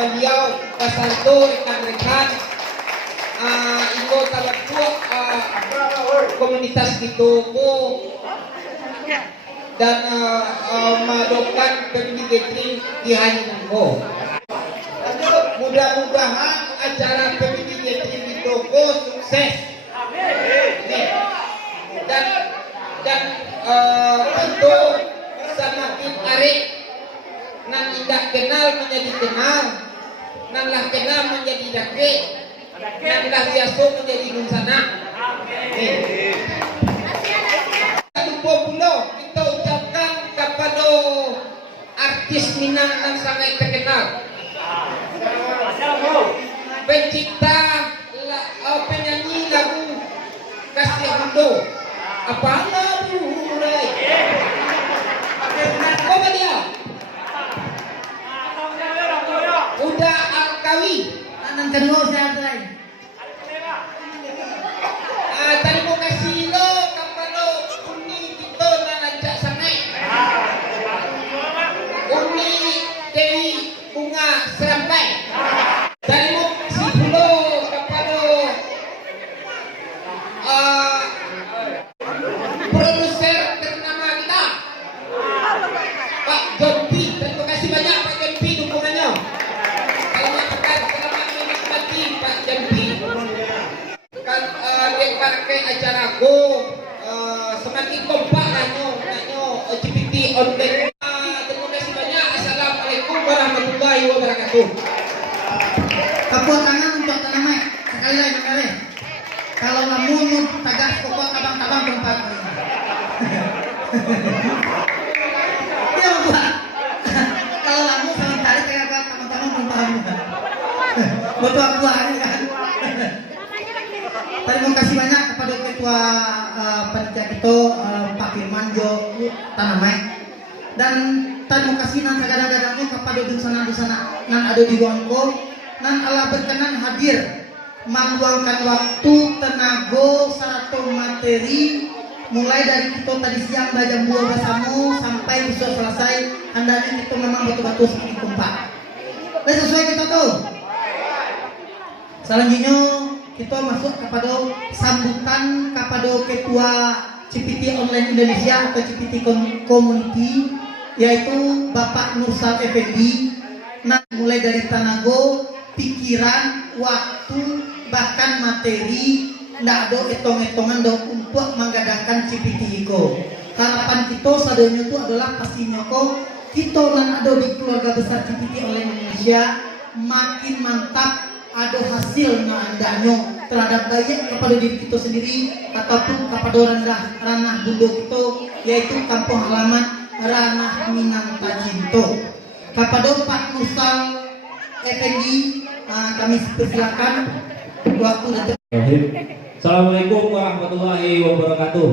beliau kasanto rekan-rekan iko talaga komunitas dito ko dan madokan pembibitin dihanin ko. Mudah-mudahan acara pembibitin dito ko sukses. Dan untuk semakin hari nan tidak kenal menjadi kenal, nan lah kenal menjadi dake, nan lah biasa menjadi nunsana. Kita ucapkan kepada artis Minang yang sangat terkenal, pencipta penyanyi lagu Kasih Hundo. Apa lagu apa dia? Udah Alkawi. Anang kedua saya try. Terima kasih lo kepada Uni kita dan ajak sangai. Uni Dewi Bunga Serampai. Terima kasih lo kepada produser ternama kita Pak Jompi. Terima kasih banyak Pak Jompi dukungannya. Selamat menikmati Pak Jompi. Kan pakai acaraku semakin kompak nanyo GPT online. Terima kasih banyak. Assalamualaikum warahmatullahi wabarakatuh. Kapur tangan untuk tanamai sekali lagi. Kalau lamun tagas pokok abang-abang tempat. Iya Pak. Kalau lamun sama tarik kayak apa teman-teman tempat. Betul aku hari kan. Terima kasih banyak kepada ketua panitia kita Pak Firman Jo Tanamai, dan terima kasih nan kadang-kadangnya kepada dusana-dusana nan ada di Wongko nan Allah berkenan hadir meluangkan waktu, tenaga, sarana materi mulai dari kita tadi siang jam 2 bersama sampai bisa selesai. Hendaknya kita memang betul-betul seperti kompak. Dan sesuai kita tuh. Selanjutnya kita masuk kepada sambutan kepada ketua CPT Online Indonesia atau CPT Community, yaitu Bapak Nursal Effendi. Nah, mulai dari tenaga, pikiran, waktu, bahkan materi, ndak ada hitung-hitungan untuk menggadangkan CPT Iko. Harapan kita sadanya itu adalah pastinya kok kita nan ada di keluarga besar CPT Online Indonesia makin mantap, ada hasil andanya terhadap baik kepada diri kita sendiri ataupun kepada ranah bunda kita, yaitu kampung halaman ranah Minang Tajinto. Kepada Pak Nursal Effendi kami persilakan waktu dan. Assalamualaikum warahmatullahi wabarakatuh.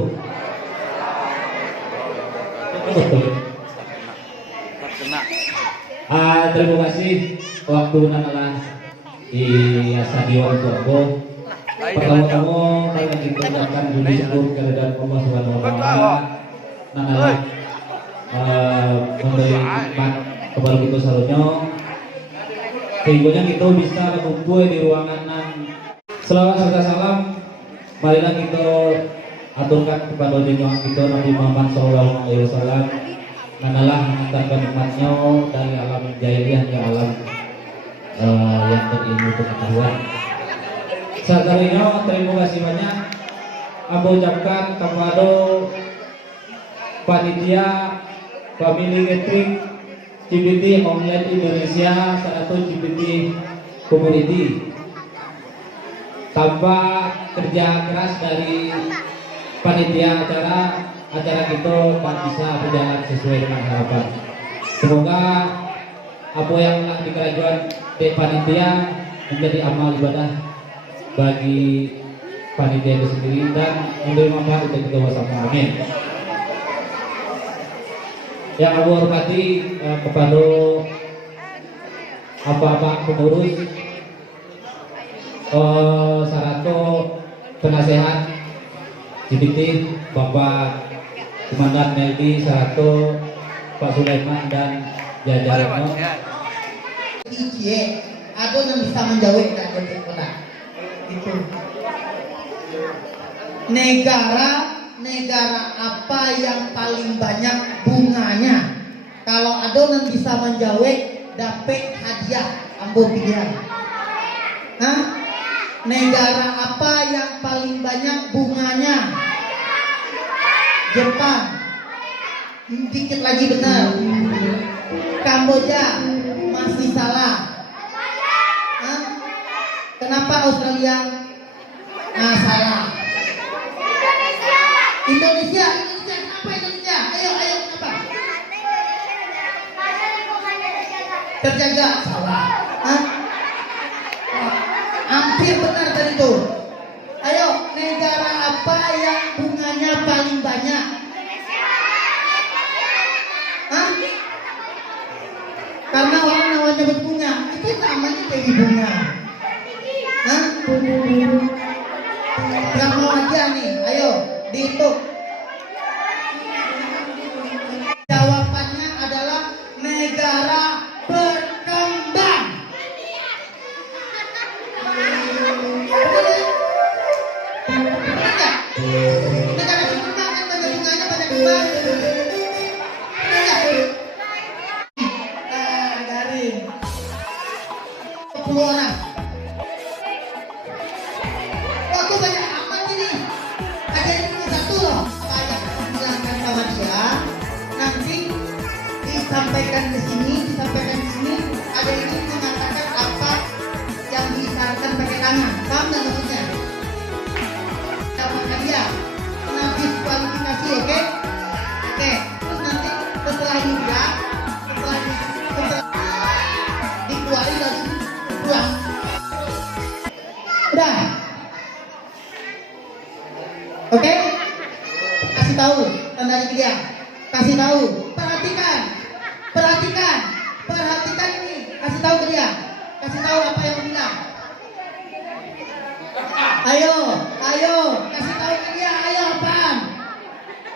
Terima kasih waktu nanalah di Stadion Toko. Pertama-tama kami mengucapkan puji syukur kehadirat Allah Subhanahu wa taala. Nanalah memberi nikmat kepada kita seluruhnya. Sehingga kita bisa berkumpul di ruangan selawat serta salam. Marilah kita aturkan kepada junjungan kita Nabi Muhammad SAW. Nanalah mengantarkan nikmatnya dari alam jahiliyah ke alam yang berilmu pengetahuan. Sakarnya terima kasih banyak aku ucapkan kepada panitia Family Gathering CPT Online Indonesia satu CPT Community. Tanpa kerja keras dari panitia acara kita tak bisa berjalan sesuai dengan harapan. Semoga apa yang telah dikerjakan di panitia menjadi amal ibadah bagi panitia itu sendiri dan memberi manfaat untuk kita bersama. Amin. Yang aku hormati kepada bapak pengurus, sarato penasehat CPT, Bapak Komandan Meldi Sarato, Pak Sulaiman dan jajarannya. Icie, ada yang bisa menjawab dan jadi kota. Itu. Negara apa yang paling banyak bunganya? Kalau ada yang bisa menjawab, dapat hadiah ambo pilihan. Hah? Negara apa yang paling banyak bunganya? Jepang. Dikit lagi benar. Kamboja. Masih salah. Hah? Kenapa Australia? Nah, salah. Indonesia. Kenapa Indonesia? Ayo, kenapa? Terjaga. Salah. Hah? Hampir benar tadi itu. Ayo, negara apa yang bunganya paling banyak? Hah? Karena orang namanya berbunga, itu namanya baby bunga. Hah? Gak mau aja nih, ayo dihitung. Jawabannya adalah negara berkembang. Negara berkembang kan banyak bunganya, banyak kembang. Garing 10 orang. Aku banyak amat ini. Ada yang cuma satu loh. Saya bilangkan sama dia. Nanti disampaikan ke sini. Ada yang ingin mengatakan apa yang disarankan pakai tangan. Paham nggak maksudnya? Dapatkan dia. Nah, diskualifikasi, oke? Oke. Terus nanti setelah ini dia, setelah dikeluarin lagi pulang. Udah. Oke? Kasih tahu tanda dia. Kasih tahu. Perhatikan ini. Kasih tahu ke dia. Kasih tahu apa yang bilang. Ayo, kasih tahu ke dia. Ayo, apaan?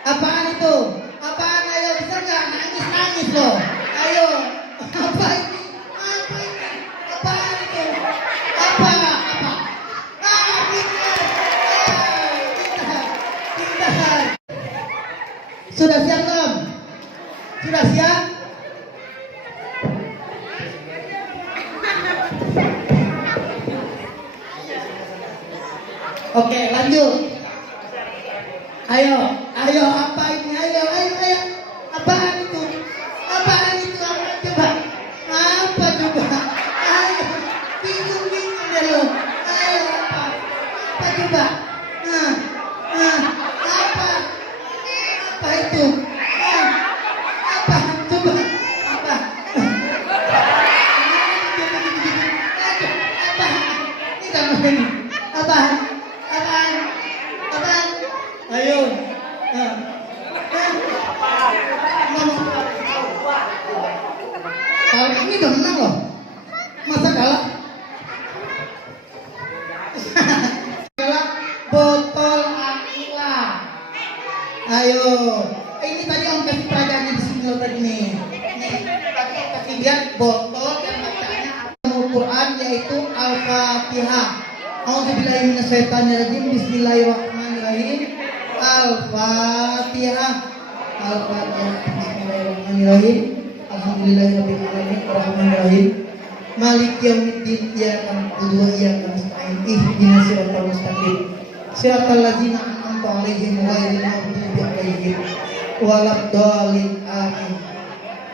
Apaan itu? Apaan? Ayo, bisa nggak? Nangis loh. Ayo, apa ini? Apaan itu? Apa? Pintar. Sudah siap belum? Sudah siap? Oke, lanjut. Ayo, apa ini? Ayo. Apaan itu? Apa coba? Apa coba? Ayo, bingung deh lo. Ayo, apa coba? Apa itu? Apa coba? Apa? Ini apaan? Ayo. Kalau ini udah menang loh. Masa kalah? Kalah botol aqua. Ayo. Ini tadi om kasih pelajarannya di sini tadi nih. Tadi om kasih lihat botol yang bacanya Al-Quran yaitu Al-Fatihah. A'udzubillahi minasyaitonirrajim. Bismillahirrahmanirrahim. Al-Fatihah. Bismillahirrahmanirrahim. Alhamdulillahirabbil alamin arrahmanirrahim. Maliki yaumiddin. Iyyaka na'budu wa iyyaka nasta'in. Ihdinas siratal mustaqim. Siratal ladzina an'amta 'alaihim ghairil maghdubi 'alaihim waladdallin. Amin.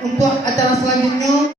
Untuk acara selanjutnya